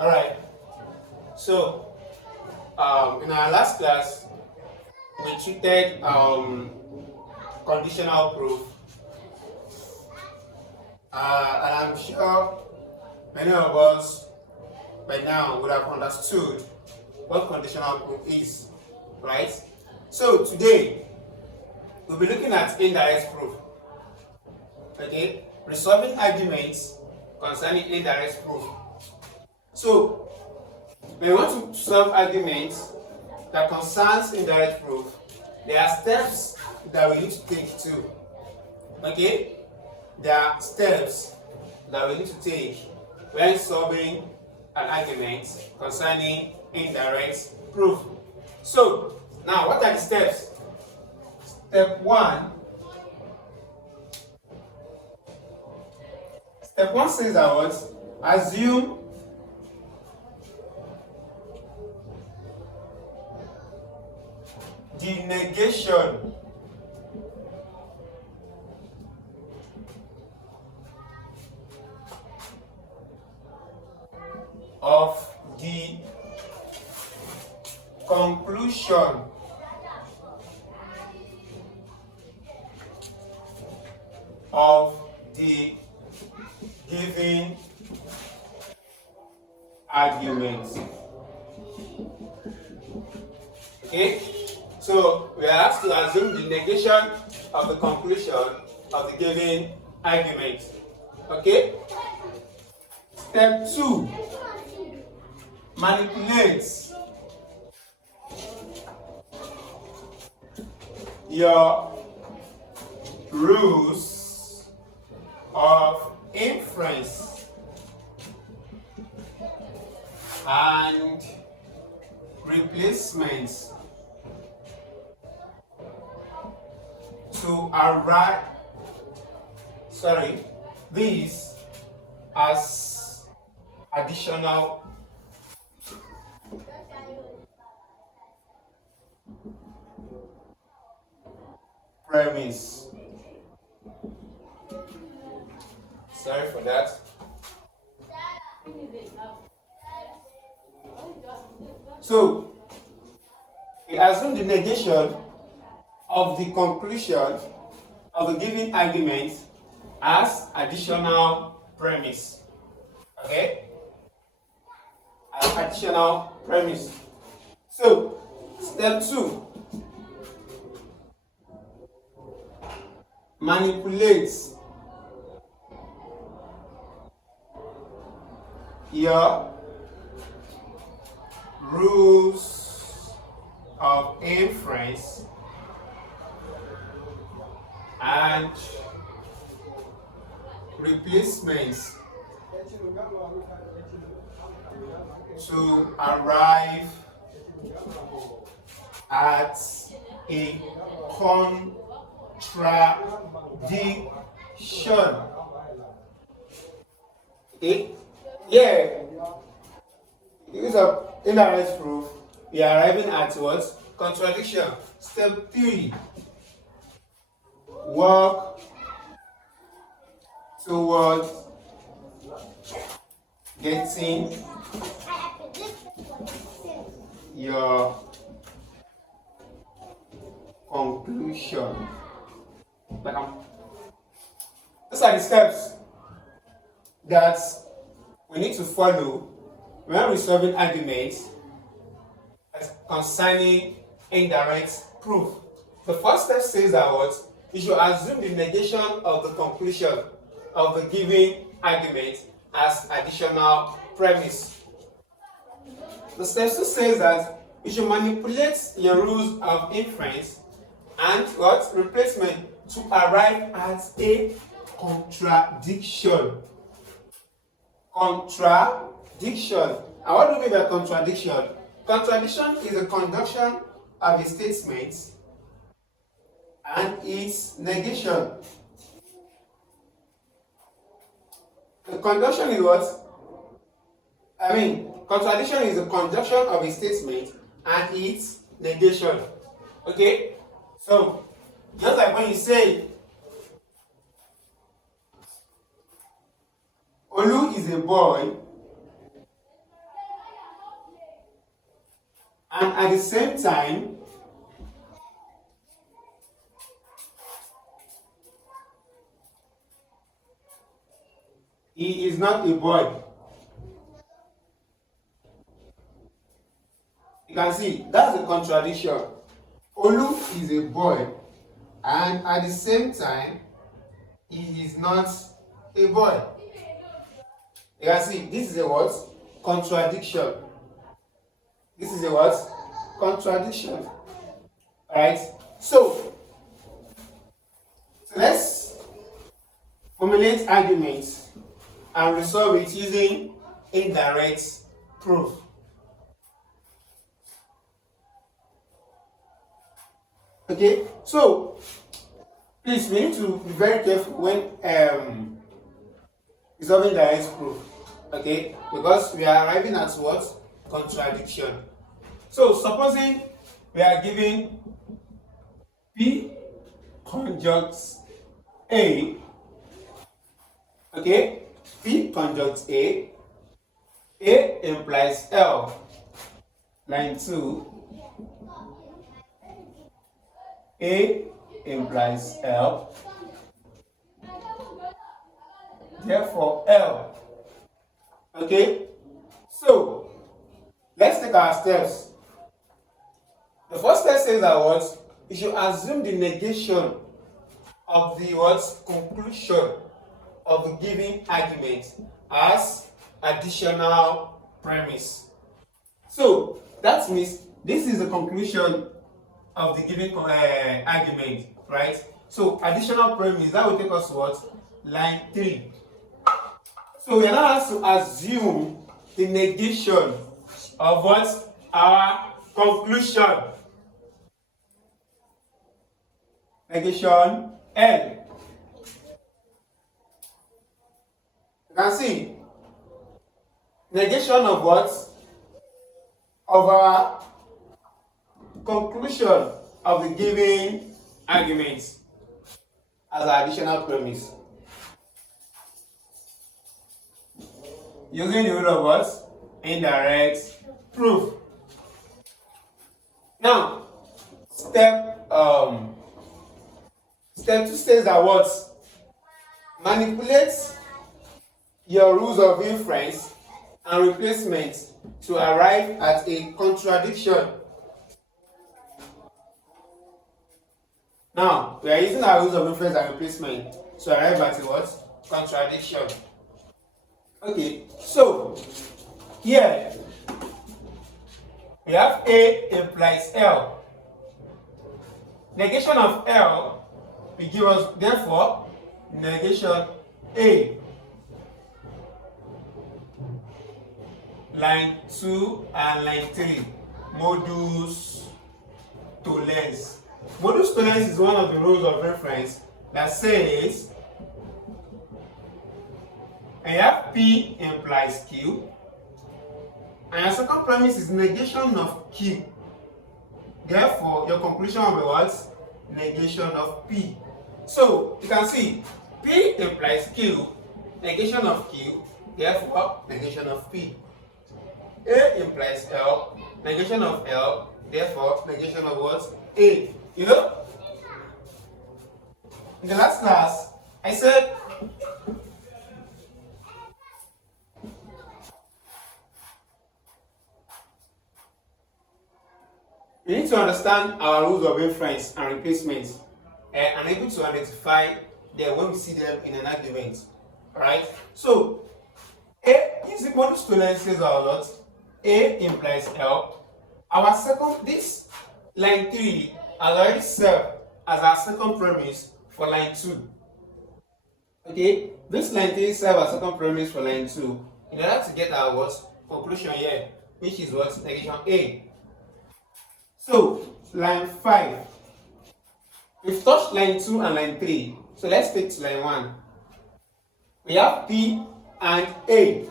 Alright, so in our last class, we treated conditional proof, and I'm sure many of us by now would have understood what conditional proof is, right? So today, we'll be looking at indirect proof, okay? Resolving arguments concerning indirect proof. So, when we want to solve arguments that concerns indirect proof, there are steps that we need to take too. Okay? There are steps that we need to take when solving an argument concerning indirect proof. So, now what are the steps? Step one says that what? Assume the negation of the conclusion of the given argument. Okay? So we are asked to assume the negation of the conclusion of the given argument. Okay? Step 2. Manipulate your rules of inference and replacements to arrive, these as additional premise. Sorry for that. So, we assume the negation of the conclusion of the given argument as additional premise. Okay? As additional premise. So, step 2. Manipulates your rules of inference and replacements to arrive at a contradiction. Okay? Yeah. Use of indirect proof, we are arriving at what? Contradiction. Step 3. Work towards getting your conclusion. These are the steps that we need to follow when resolving arguments concerning indirect proof. The first step says that what? You should assume the negation of the conclusion of the given argument as additional premise. The step 2 says that you should manipulate your rules of inference and what? Replacement to arrive at a contradiction. Contradiction. And what do we mean by contradiction? Contradiction is a conjunction of a statement and its negation. The conjunction is what? Contradiction is a conjunction of a statement and its negation. Okay? So, just like when you say, Olu is a boy and at the same time he is not a boy. You can see that's a contradiction. Olu is a boy and at the same time he is not a boy. You can see this is a what? Contradiction. This is a what? Contradiction. Alright? So let's formulate arguments and resolve it using indirect proof. Okay, so please we need to be very careful when resolving direct proof. Okay, because we are arriving at what? Contradiction. So supposing we are given P conjunct A. Okay, P conjunct A implies L, line 2. A implies L, therefore L. Okay, so let's take our steps. The first step says that what? You should assume the negation of the what? Conclusion of the given argument as additional premise. So that means this is the conclusion of the given argument, right? So additional premise, that will take us to what? Line 3. So we are now asked to assume the negation of what? Our conclusion. Negation L. You can see negation of what? Of our conclusion of the given arguments as an additional premise. Using the rule of what? Indirect proof. Now, step 2 says that what? Manipulate your rules of inference and replacement to arrive at a contradiction. Now, we are using our rules of inference and replacement to arrive at a what? Contradiction. Okay, so here we have A implies L. Negation of L will give us therefore negation A. Line 2 and line 3. Modus tollens. Modus tollens is one of the rules of reference that says and you have P implies Q, and your second premise is negation of Q. Therefore, your conclusion will be what? Negation of P. So you can see P implies Q, negation of Q, therefore negation of P. A implies L, negation of L, therefore negation of what? A. You know? In the last class, I said we need to understand our rules of inference and replacement and able to identify them when we see them in an argument. Alright? So, A is equal to tollens says our lot. A implies L. Our second, this line 3 has already served as our second premise for line 2. Okay? This line 3 serves as second premise for line 2 in order to get our what? Conclusion here, which is what? Negation A. So, line 5. We've touched line 2 and line 3. So, let's take to line 1. We have P and A.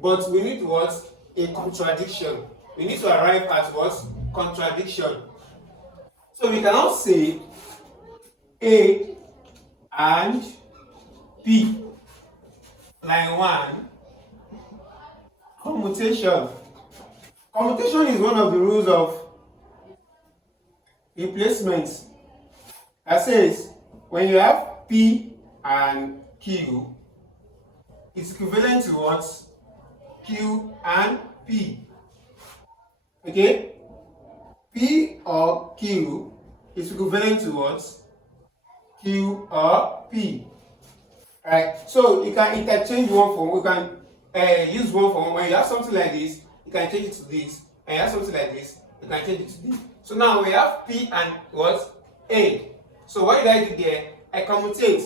But we need what? A contradiction. We need to arrive at what? Contradiction. So, we can now say A and P. Line 1. Commutation. Commutation is one of the rules of replacement. That says when you have P and Q, it's equivalent to what? Q and P. Okay? P or Q is equivalent to what? Q or P. Right? So you can interchange one for one. You can use one for one. When you have something like this, you can change it to this. And you have something like this, you can change it to this. So now we have P and what? A. So what did I do there? I commutate.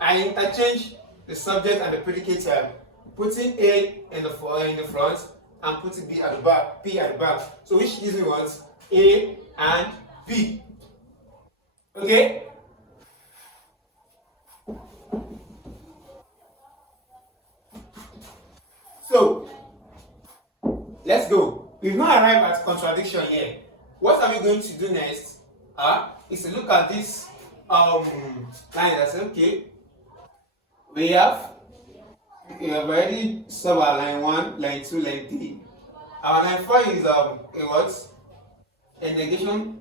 I interchange the subject and the predicate term, putting A in the front and putting B at the back, P at the back. So which gives me what? A and B. Okay? So let's go. We've not arrived at contradiction here. What are we going to do next? Is to look at this line and say, okay, we have already solved our line 1, line 2, line 3. Our line 4 is a what? A negation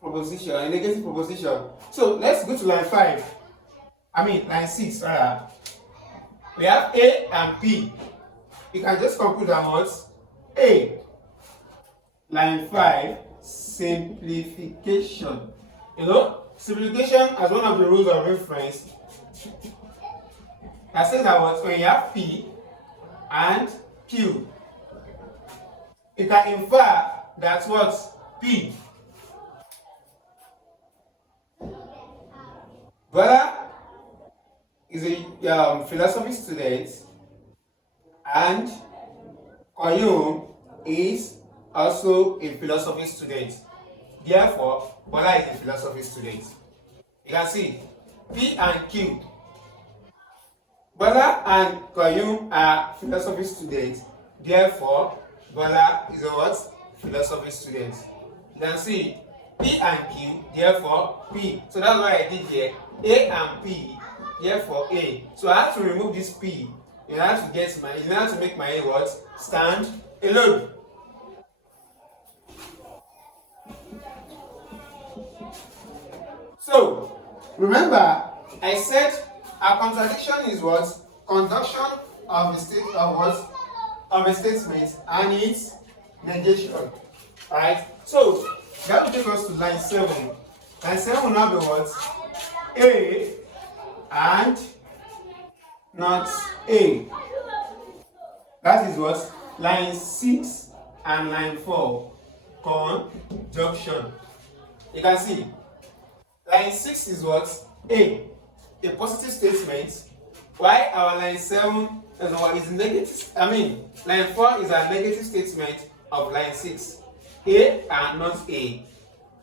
proposition, a negative proposition. So let's go to line 5. Line 6 rather. We have A and B. You can just conclude that what? A. Line 5, simplification. Simplification as one of the rules of reference. That says that what? When you have P and Q, you can infer that what? P. Brother is a philosophy student, and Oyun is also a philosophy student. Therefore, Bola is a philosophy student. You can see P and Q. Bola and Koyun are philosophy students. Therefore, Bola is a what? Philosophy student. You can see P and Q, therefore P. So that's what I did here. A and P, therefore A. So I have to remove this P in order to make my A what? Stand alone. So remember, I said a contradiction is what? Conjunction of a state of what? Of a statement and its negation. Alright? So that will take us to line 7. Line 7 will now be what? A and not A. That is what? Line 6 and line 4. Conjunction. You can see line 6 is what? A positive statement. While our line 7 is negative. Line 4 is a negative statement of line 6. A and not A.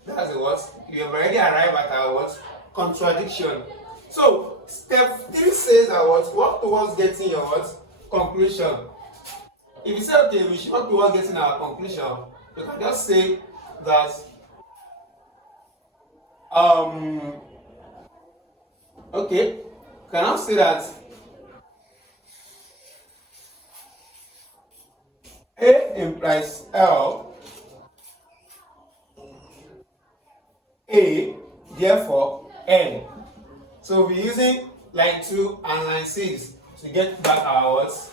That's the what? You have already arrived at our what? Contradiction. So step 3 says that what? Work towards getting your what? Conclusion. If you say okay, we should work towards getting our conclusion, you can just say that okay, can I say that A implies L, A, therefore N. So we're using line 2 and line 6 to get back our words.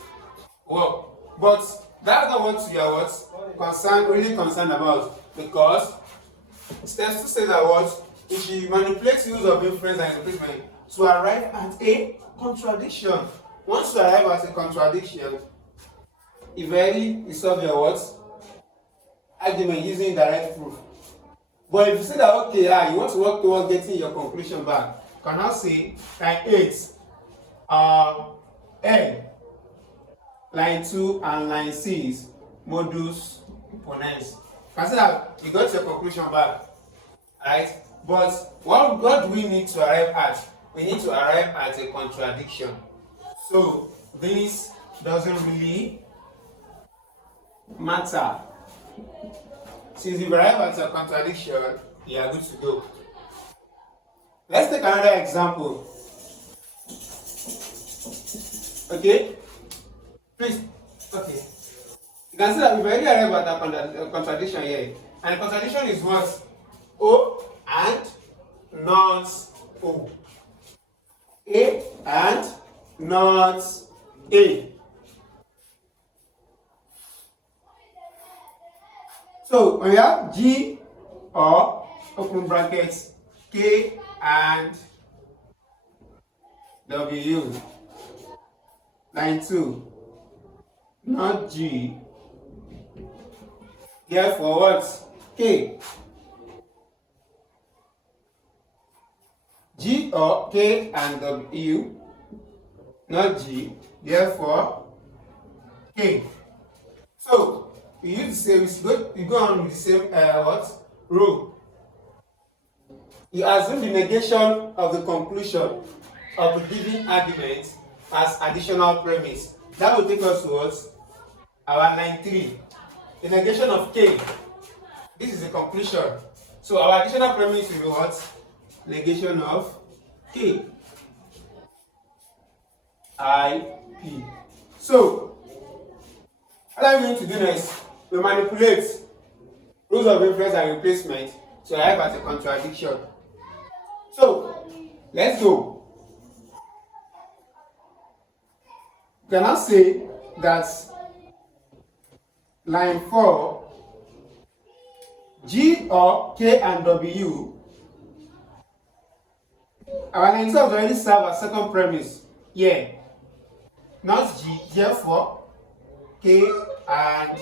Work. But that's not what we are really concerned about, because step 2 says that what? We should manipulate use of inference and replacement to arrive at a contradiction. Once you arrive at a contradiction, you solve your what? Argument using indirect proof. But if you say that okay, you want to work towards getting your conclusion back, you can now say line 8, N, line 2 and line 6, modus ponens. You can say that you got your conclusion back, right? But what do we need to arrive at? We need to arrive at a contradiction. So this doesn't really matter. Since you arrive at a contradiction, you are good to go. Let's take another example. Okay? Please. Okay. You can see that we've already arrived at a contradiction here. And the contradiction is what? O and not O. A and not A. So when we have G or open brackets K and W, line 2, not G, therefore what? K. G or K and W, not G, therefore K. So we use the same, we go on with the same what? Rule. You assume the negation of the conclusion of the given argument as additional premise. That will take us towards our line 3. The negation of K. This is the conclusion. So our additional premise will be what? Negation of K. I, P. So, what are we going to do next? We manipulate rules of inference and replacement to arrive at a contradiction. So, let's go. We can now say that line 4, G or K and W, our line 12 already serve as second premise here. Not G, therefore K and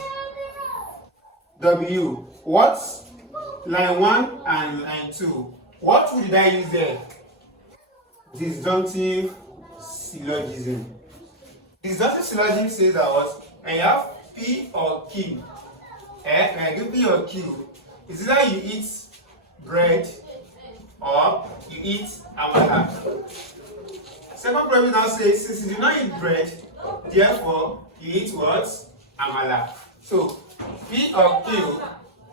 W. What's line 1 and line 2? What would I use there? Disjunctive syllogism. Disjunctive syllogism says that what? When you have P or Q, when I do P or Q, it's either you eat bread or you eat amala. Second premise now says, since you do not eat bread, therefore you eat what? Amala. So P or Q,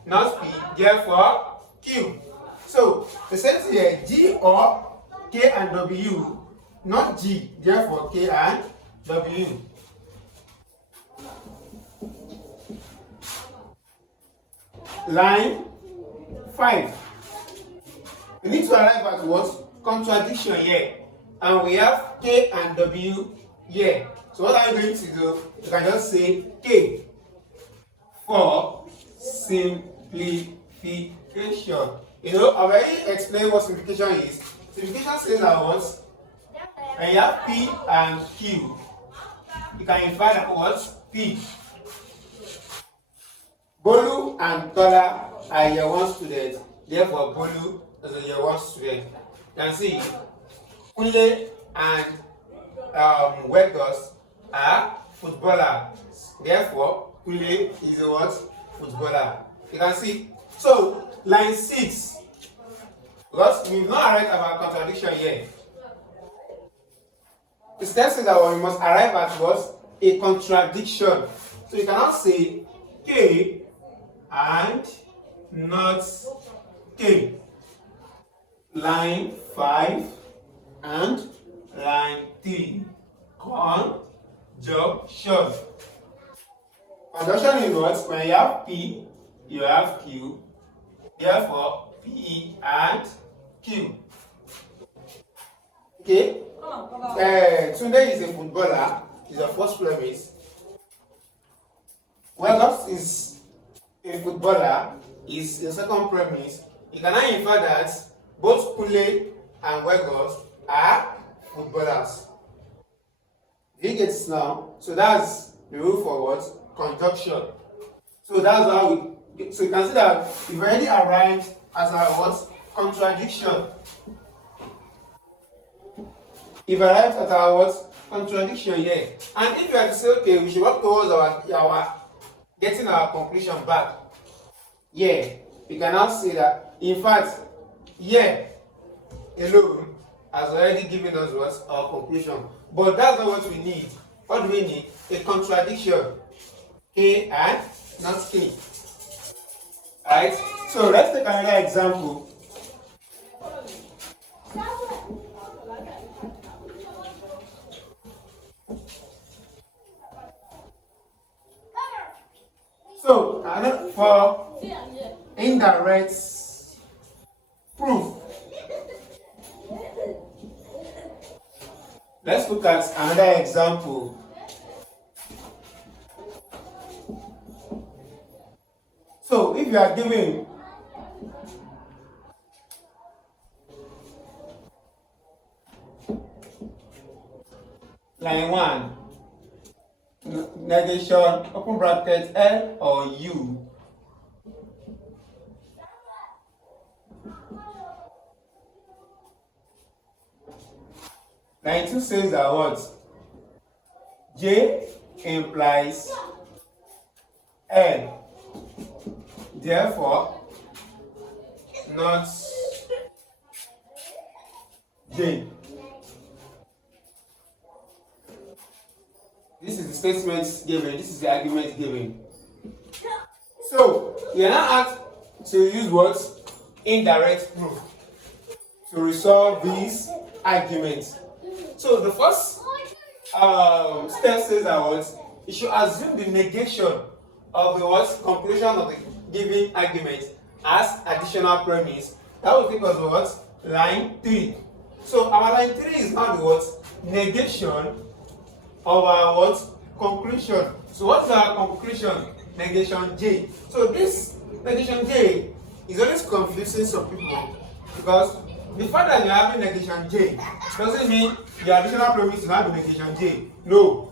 not P, therefore Q. So the same thing here, G or K and W, not G, therefore K and W. Line 5. We need to arrive at what? Contradiction here. And we have K and W here. So what are you going to do? You can just say K for simplification. You know, I've already explained what simplification is. Simplification says that what? When you have P and Q, you can infer that what? P. Bolu and Tola are year 1 students. Therefore, Bolu is a year 1 student. You can see Kunle and Wegos are footballers. Therefore, Kunle is a what? Footballer. You can see. So, line 6. Because we've not arrived at our contradiction yet. The step says that we must arrive at what? A contradiction. So you cannot say K and not K. Line 5 and line 3. Conjunction. Conjunction is what? When you have P, you have Q. Therefore, P and Q. Okay? Tunde is a footballer, is the first premise. Wegos is a footballer, is the second premise. You can now infer that both Kunle and Wegos are footballers. Do you get it now? So that's the rule for what? Conjunction. So that's how we. So you can see that we've already arrived at our what? Contradiction. We've arrived at our what? Contradiction here. And if you are to say, okay, we should work towards our getting our conclusion back. Yeah, we can now say that, in fact, yeah, alone has already given us what? Our conclusion. But that's not what we need. What do we need? A contradiction. K and not K. Alright? So let's take another example. for indirect proof. Let's look at another example. So if you are given line 1, negation, open bracket, L or U. Line 2 says that what? J implies L. Therefore, not J. This is the statement given, this is the argument given. So, we are now asked to use what? Indirect proof to resolve these arguments. So, the first step says that what? You should assume the negation of the what? Conclusion of the given argument as additional premise. That will take us to what? Line 3. So, our line 3 is now the what? Negation of our what? Conclusion. So what's our conclusion? Negation J. So this negation J is always confusing some people because the fact that you're having negation J doesn't mean your additional premise will have negation J. No.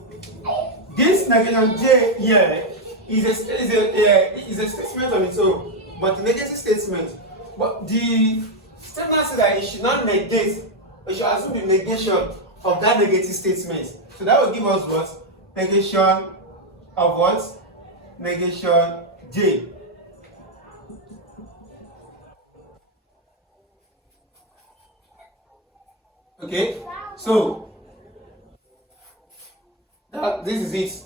This negation J here is a statement on its own, but a negative statement. But the statement says that it should not negate, it should assume the negation of that negative statement. So that will give us what? Negation of what? Negation J. Okay, so this is it.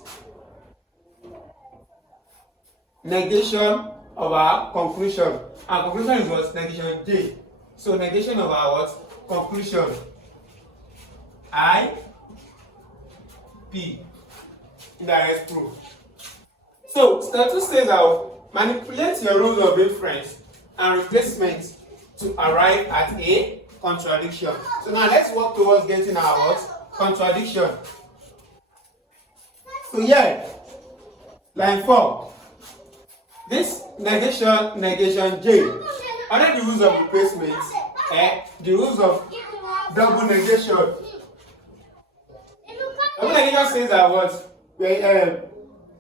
Negation of our conclusion. Our conclusion is what? Negation J. So negation of our what? Conclusion. I P. Indirect proof. So step 2 says that manipulate your rules of inference and replacement to arrive at a contradiction. So now let's work towards getting our what? Contradiction. So here, line 4. This negation J. Under the rules of replacement, the rules of double negation. Double negation says that what?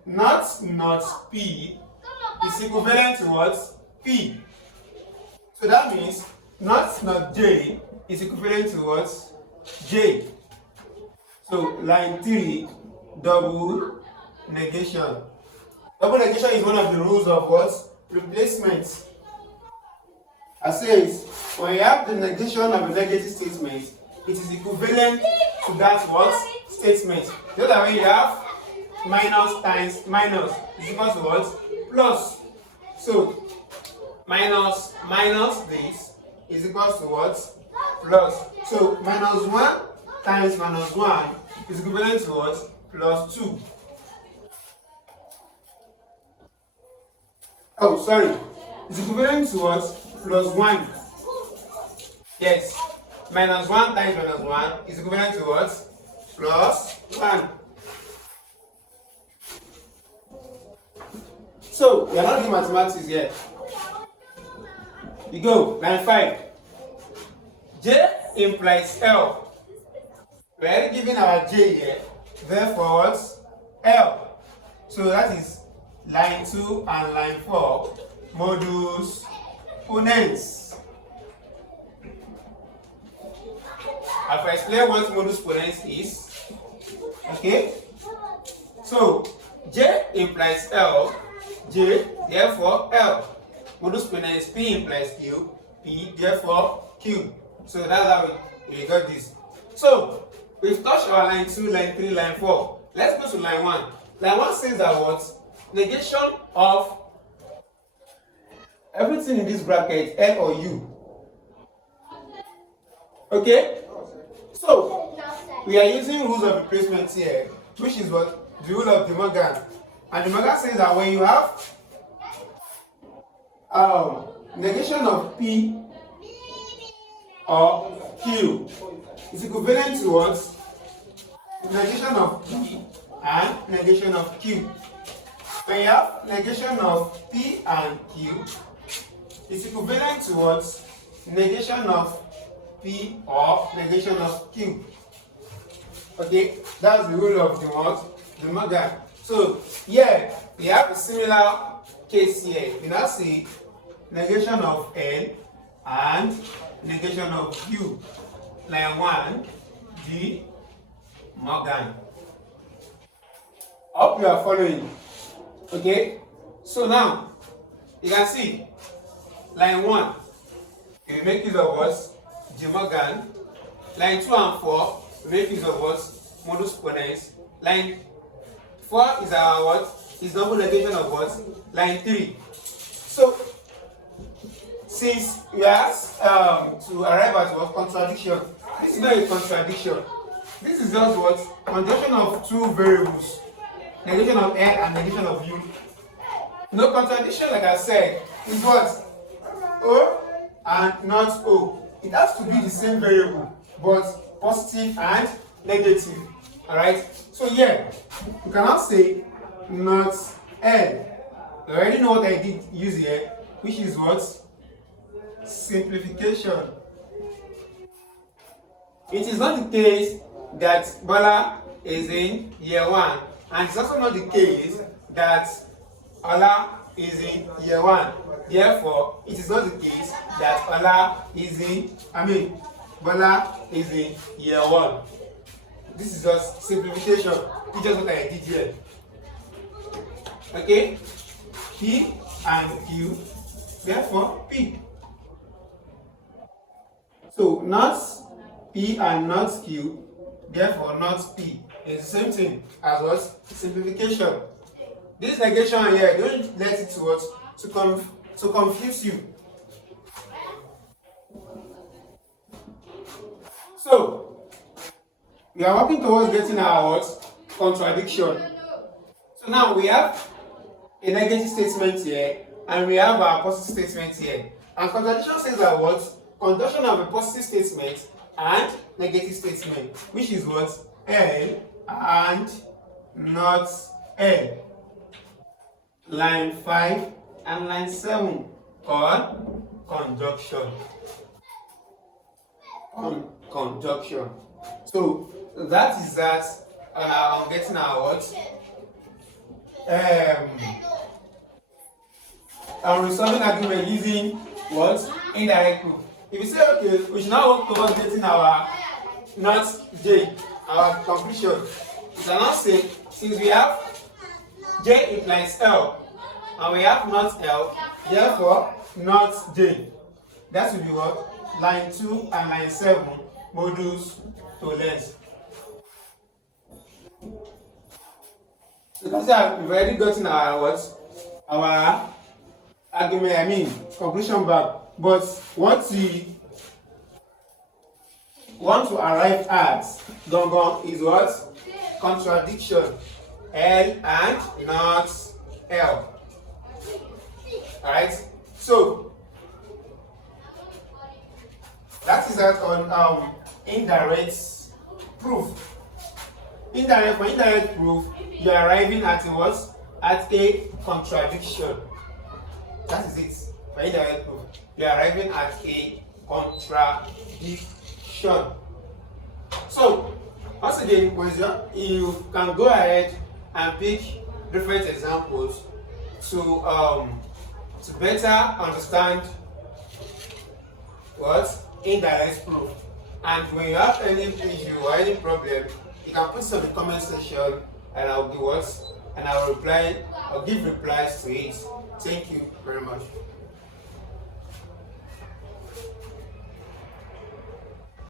Not P is equivalent to what? P. So that means not J is equivalent to what? J. So line 3, double negation. Double negation is one of the rules of what? Replacement. I says when you have the negation of a negative statement, it is equivalent to that what? Statement. So that when you have minus times minus is equal to what? Plus. So minus this is equal to what? Plus. So minus 1 times minus 1 is equivalent to what? Plus 2. Oh, sorry. It's equivalent to what? Plus 1. Yes. Minus 1 times minus 1 is equivalent to what? Plus 1. So, we are not doing mathematics yet. You go, line 5. J implies L. We are already giving our J here. Therefore, what? L. So that is line 2 and line 4. Modus ponens. I'll explain what modus ponens is. Okay? So, J implies L. J, therefore L. Modus ponens P implies Q. P, therefore Q. So that's how we got this. So, we've touched our line 2, line 3, line 4. Let's go to line 1. Line 1 says that what? Negation of everything in this bracket, L or U. Okay? So, we are using rules of replacement here, which is what? The rule of De Morgan. And De Morgan says that when you have negation of P or Q is equivalent to what? Negation of P and negation of Q. When you have negation of P and Q, it's equivalent to what? Negation of P or negation of Q. Okay, that's the rule of the what? The Morgan. So here we have a similar case here. We now see negation of L and negation of Q. Line 1, D. Morgan. Hope you are following. Okay, so now you can see line 1, we make use of what? J. Morgan. Line 2 and 4, we make use of what? Modus ponens. Line 4 is our what? Is double negation of what? Line 3. So since we are asked to arrive at what? Contradiction. This is not a contradiction. This is just what? Conjunction of two variables. Negation of L and negation of U. No contradiction, like I said, is what? O and not O. It has to be the same variable, but positive and negative. Alright? So here, you cannot say not L. You already know what I did use here, which is what? Simplification. It is not the case that Bola is in year 1, and it's also not the case that Ola is in year 1. Therefore, it is not the case that Bola is in year 1. This is just simplification. It's just what I did here. Okay? P and Q, therefore P. So not P and not Q, therefore not P. It's the same thing as what? Simplification. This negation here, don't let it to what? To confuse you. So we are working towards getting our what? Contradiction. So now we have a negative statement here and we have our positive statement here. And contradiction says that what? Conjunction of a positive statement and negative statement, which is what? L and not L. Line 5 and line 7 called conjunction. Conjunction. So that is that. I'm getting our what? I'm resolving argument using what? Indirect proof. If you say, okay, we should now work towards getting our not J, our conclusion, you can now say, since we have J implies L, and we have not L, therefore not J. That will be what? Line 2 and line 7, modus tollens. You can see we've already gotten our what? Our argument, conclusion back. But what we want to arrive at is what? Contradiction. L and not L. Alright? So that is that on indirect proof. For indirect proof, you are arriving at what? At a contradiction. That is it. For indirect proof, you are arriving at a contradiction. So, once again, you can go ahead and pick different examples to better understand what indirect proof. And when you have any issue or any problem, you can put it in the comment section, and I'll do what? And I'll reply. I'll give replies to it. Thank you very much.